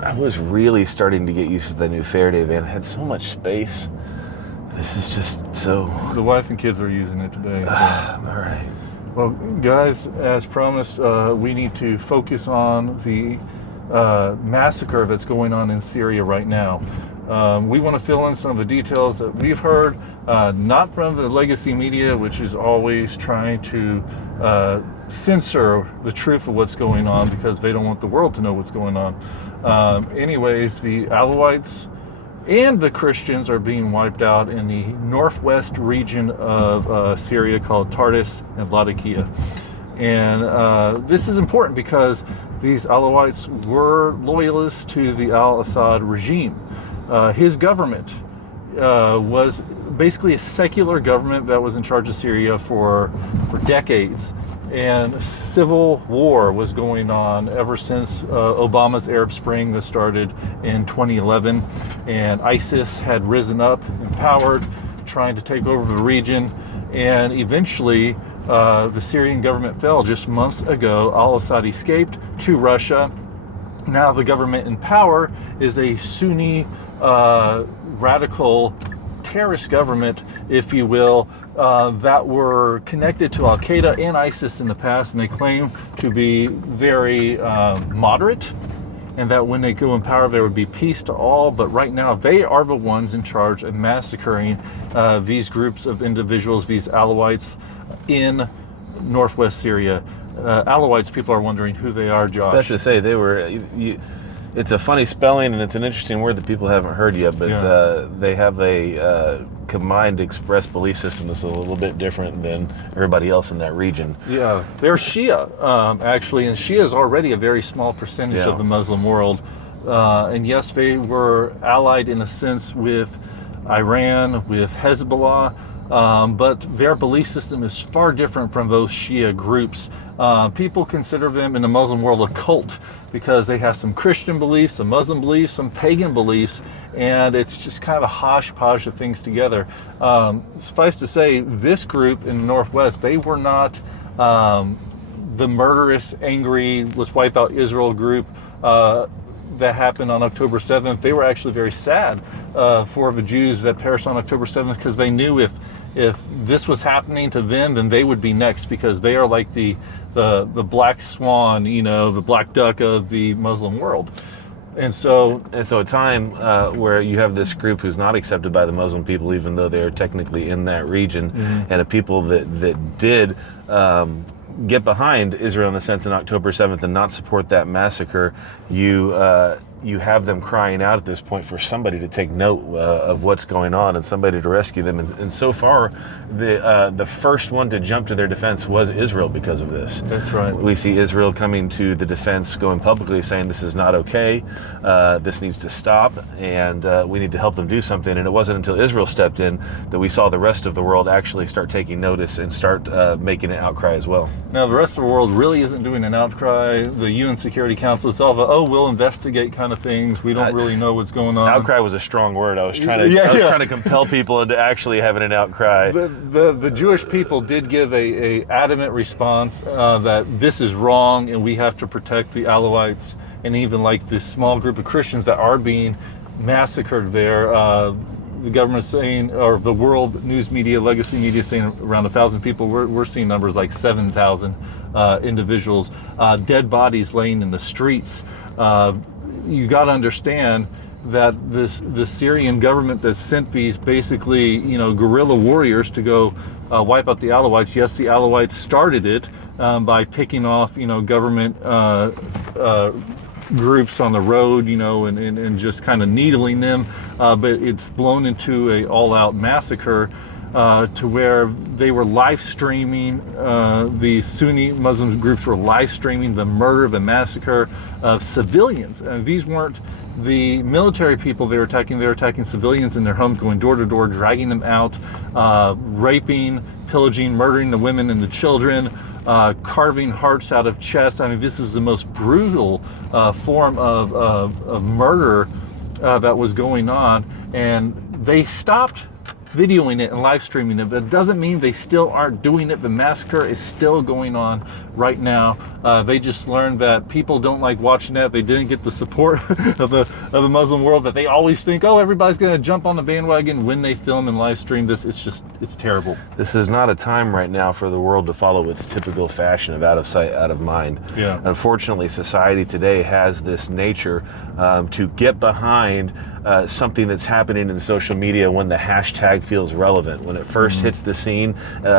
I was really starting to get used to the new Faraday van. It had so much space. This is just so... The wife and kids are using it today. So. All right. Well, guys, as promised, we need to focus on the massacre that's going on in Syria right now. We want to fill in some of the details that we've heard, not from the legacy media, which is always trying to censor the truth of what's going on because they don't want the world to know what's going on. Anyways, the Alawites and the Christians are being wiped out in the northwest region of Syria called Tartus and Laodicea. And this is important because these Alawites were loyalists to the al-Assad regime. His government was basically a secular government that was in charge of Syria for decades. And civil war was going on ever since Obama's Arab Spring that started in 2011. And ISIS had risen up, empowered, trying to take over the region. And eventually, the Syrian government fell just months ago. Al-Assad escaped to Russia. Now the government in power is a Sunni radical terrorist government, if you will, that were connected to Al-Qaeda and ISIS in the past, and they claim to be very moderate, and that when they go in power there would be peace to all. But right now they are the ones in charge of massacring these groups of individuals, these Alawites in northwest Syria. Alawites, people are wondering who they are, Josh. Especially to say they were... it's a funny spelling, and it's an interesting word that people haven't heard yet, but they have a combined express belief system that's a little bit different than everybody else in that region. Yeah, they're Shia, actually, and Shia is already a very small percentage of the Muslim world. And yes, they were allied in a sense with Iran, with Hezbollah, but their belief system is far different from those Shia groups. People consider them in the Muslim world a cult because they have some Christian beliefs, some Muslim beliefs, some pagan beliefs, and it's just kind of a hodgepodge of things together. Suffice to say, this group in the Northwest, they were not the murderous, angry, let's wipe out Israel group that happened on October 7th. They were actually very sad for the Jews that perished on October 7th because they knew if this was happening to them, then they would be next, because they are like the black swan, the black duck of the Muslim world. And so a time where you have this group who's not accepted by the Muslim people, even though they are technically in that region, and a people that did get behind Israel in a sense in October 7th and not support that massacre, you have them crying out at this point for somebody to take note of what's going on and somebody to rescue them. And so far, the first one to jump to their defense was Israel because of this. That's right. We see Israel coming to the defense, going publicly saying this is not okay, this needs to stop, and we need to help them do something. And it wasn't until Israel stepped in that we saw the rest of the world actually start taking notice and start making an outcry as well. Now, the rest of the world really isn't doing an outcry. The UN Security Council is all we'll investigate kind of things. We don't really know what's going on. Outcry was a strong word. I was trying to compel people into actually having an outcry. The Jewish people did give a adamant response that this is wrong and we have to protect the Alawites, and even like this small group of Christians that are being massacred there. The government saying, or the world news media, legacy media saying around 1,000 people. We're seeing numbers like 7,000 individuals, dead bodies laying in the streets. You got to understand that the Syrian government that sent these basically, guerrilla warriors to go wipe out the Alawites. Yes, the Alawites started it by picking off, government groups on the road, and just kind of needling them. But it's blown into a all-out massacre to where they were live streaming, the Sunni Muslim groups were live streaming the murder, the massacre of civilians. And these weren't the military people they were attacking civilians in their homes, going door to door, dragging them out, raping, pillaging, murdering the women and the children, carving hearts out of chests. I mean, this is the most brutal form of murder that was going on. And they stopped videoing it and live streaming it, but it doesn't mean they still aren't doing it. The massacre is still going on right now. They just learned that people don't like watching that. They didn't get the support of the Muslim world that they always think, oh, everybody's going to jump on the bandwagon when they film and live stream this. It's terrible. This is not a time right now for the world to follow its typical fashion of out of sight, out of mind. Yeah. Unfortunately, society today has this nature to get behind something that's happening in social media when the hashtag feels relevant. When it first hits the scene,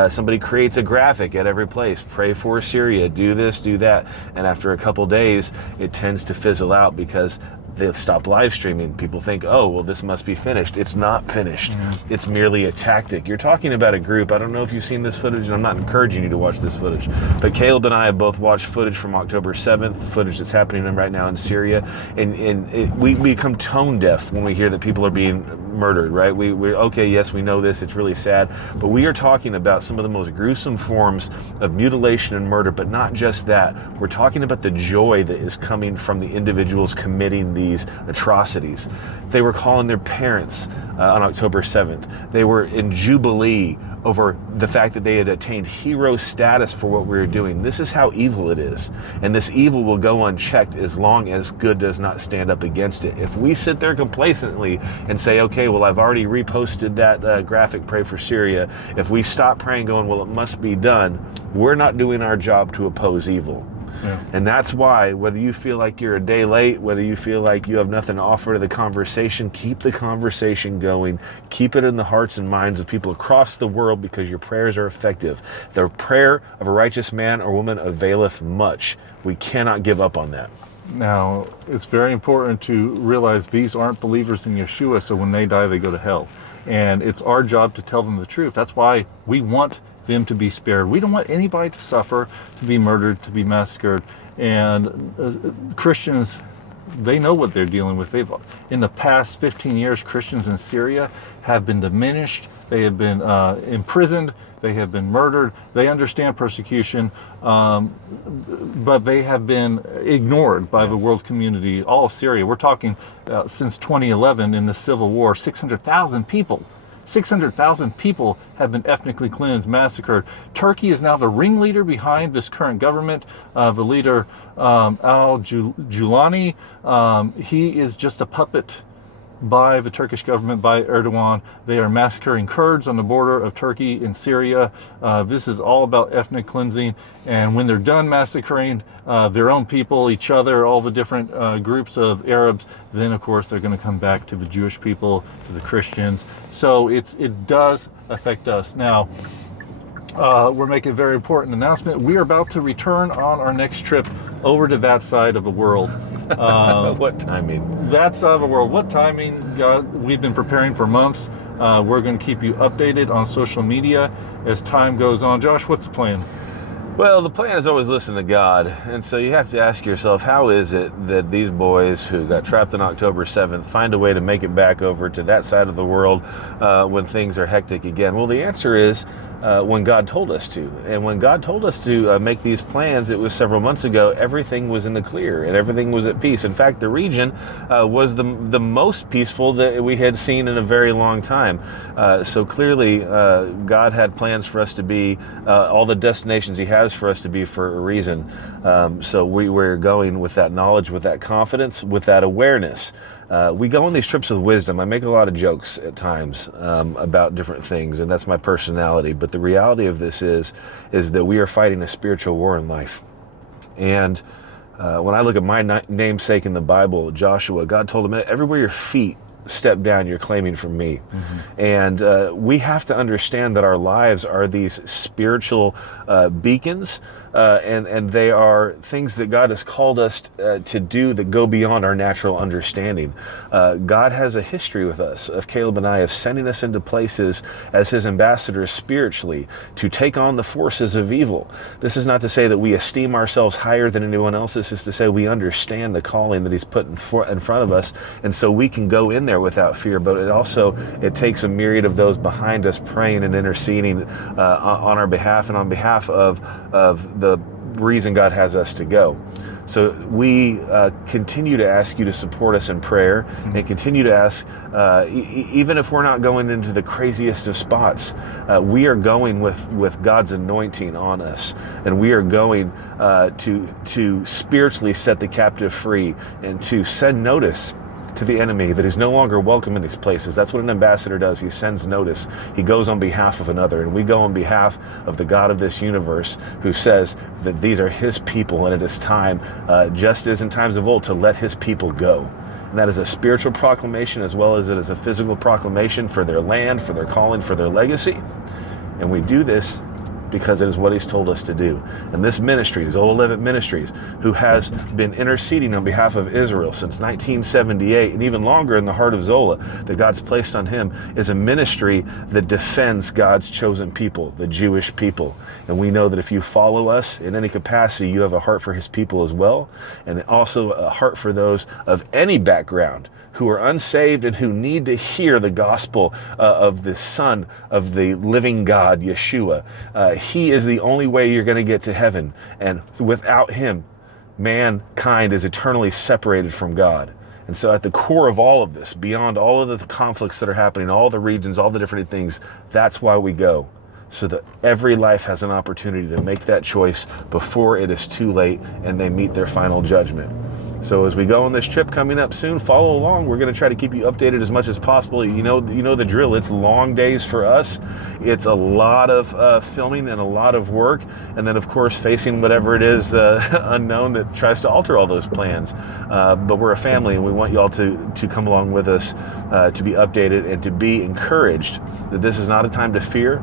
somebody creates a graphic at every place. Pray for Syria, do this, do that. And after a couple days, it tends to fizzle out because they'll stop live streaming. People think, oh, well, this must be finished. It's not finished. It's merely a tactic. You're talking about a group. I don't know if you've seen this footage, and I'm not encouraging you to watch this footage, but Caleb and I have both watched footage from October 7th, footage that's happening right now in Syria, and we become tone deaf when we hear that people are being murdered, right? We're okay, yes, we know this, it's really sad, but we are talking about some of the most gruesome forms of mutilation and murder, but not just that. We're talking about the joy that is coming from the individuals committing these atrocities. They were calling their parents on October 7th. They were in jubilee over the fact that they had attained hero status for what we were doing. This is how evil it is. And this evil will go unchecked as long as good does not stand up against it. If we sit there complacently and say, okay, well, I've already reposted that graphic, pray for Syria. If we stop praying going, well, it must be done, we're not doing our job to oppose evil. Yeah. And that's why, whether you feel like you're a day late, whether you feel like you have nothing to offer to the conversation, keep the conversation going. Keep it in the hearts and minds of people across the world, because your prayers are effective. The prayer of a righteous man or woman availeth much. We cannot give up on that. Now, it's very important to realize these aren't believers in Yeshua, so when they die, they go to hell. And it's our job to tell them the truth. That's why we want them to be spared. We don't want anybody to suffer, to be murdered, to be massacred. And Christians, they know what they're dealing with. In the past 15 years, Christians in Syria have been diminished. They have been imprisoned. They have been murdered. They understand persecution, but they have been ignored by the world community. All of Syria, we're talking since 2011 in the civil war, 600,000 people. 600,000 people have been ethnically cleansed, massacred. Turkey is now the ringleader behind this current government. The leader, Al-Julani, he is just a puppet by the Turkish government, by Erdogan. They are massacring Kurds on the border of Turkey and Syria. This is all about ethnic cleansing. And when they're done massacring their own people, each other, all the different groups of Arabs, then of course they're going to come back to the Jewish people, to the Christians. So it does affect us. Now, we're making a very important announcement. We are about to return on our next trip over to that side of the world. What timing? That side of the world. What timing? God, we've been preparing for months. We're going to keep you updated on social media as time goes on. Josh, what's the plan? Well, the plan is always listen to God. And so you have to ask yourself, how is it that these boys who got trapped on October 7th find a way to make it back over to that side of the world when things are hectic again? Well, the answer is when God told us to. And when God told us to make these plans, it was several months ago, everything was in the clear and everything was at peace. In fact, the region was the most peaceful that we had seen in a very long time. So clearly, God had plans for us to be all the destinations He has for us to be for a reason. So we're going with that knowledge, with that confidence, with that awareness. We go on these trips with wisdom. I make a lot of jokes at times about different things, and that's my personality. But the reality of this is that we are fighting a spiritual war in life. And when I look at my namesake in the Bible, Joshua, God told him, everywhere your feet step down, you're claiming from me. Mm-hmm. And we have to understand that our lives are these spiritual beacons, and they are things that God has called us to do that go beyond our natural understanding. God has a history with us, of Caleb and I, of sending us into places as His ambassadors spiritually to take on the forces of evil. This is not to say that we esteem ourselves higher than anyone else. This is to say we understand the calling that He's put in front of us, and so we can go in there without fear. But it takes a myriad of those behind us praying and interceding on our behalf and on behalf of reason God has us to go. So we continue to ask you to support us in prayer, and continue to ask, even if we're not going into the craziest of spots, we are going with God's anointing on us, and we are going to spiritually set the captive free, and to send notice to the enemy that is no longer welcome in these places. That's what an ambassador does. He sends notice. He goes on behalf of another, and we go on behalf of the God of this universe, who says that these are his people, and it is time, just as in times of old, to let his people go. And that is a spiritual proclamation, as well as it is a physical proclamation for their land, for their calling, for their legacy. And we do this because it is what he's told us to do. And this ministry, Zola Levitt Ministries, who has been interceding on behalf of Israel since 1978, and even longer in the heart of Zola, that God's placed on him, is a ministry that defends God's chosen people, the Jewish people. And we know that if you follow us in any capacity, you have a heart for his people as well, and also a heart for those of any background who are unsaved and who need to hear the gospel of the Son of the living God, Yeshua. He is the only way you're going to get to heaven. And without him, mankind is eternally separated from God. And so at the core of all of this, beyond all of the conflicts that are happening, all the regions, all the different things, that's why we go. So that every life has an opportunity to make that choice before it is too late and they meet their final judgment. So as we go on this trip coming up soon, follow along. We're going to try to keep you updated as much as possible. You know the drill. It's long days for us. It's a lot of filming and a lot of work. And then, of course, facing whatever it is unknown that tries to alter all those plans. But we're a family, and we want you all to come along with us, to be updated and to be encouraged that this is not a time to fear.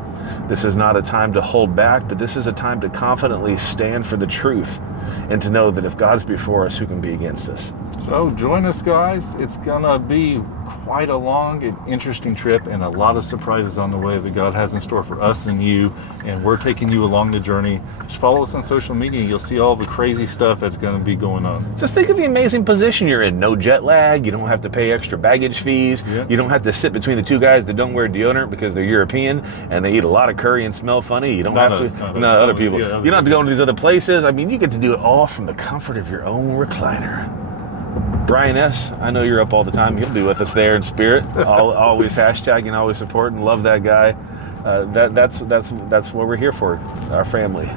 This is not a time to hold back, but this is a time to confidently stand for the truth, and to know that if God's before us, who can be against us? So join us, guys. It's gonna be quite a long and interesting trip, and a lot of surprises on the way that God has in store for us and you, and we're taking you along the journey. Just follow us on social media. You'll see all the crazy stuff that's gonna be going on. Just think of the amazing position you're in. No jet lag. You don't have to pay extra baggage fees. Yeah. You don't have to sit between the two guys that don't wear deodorant because they're European and they eat a lot of curry and smell funny. You don't have to. No, other people. Yeah, you don't have to go into these other places. I mean, you get to do it all from the comfort of your own recliner. Brian S., I know you're up all the time. You'll be with us there in spirit. Always hashtagging, always supporting. Love that guy. That's what we're here for, our family.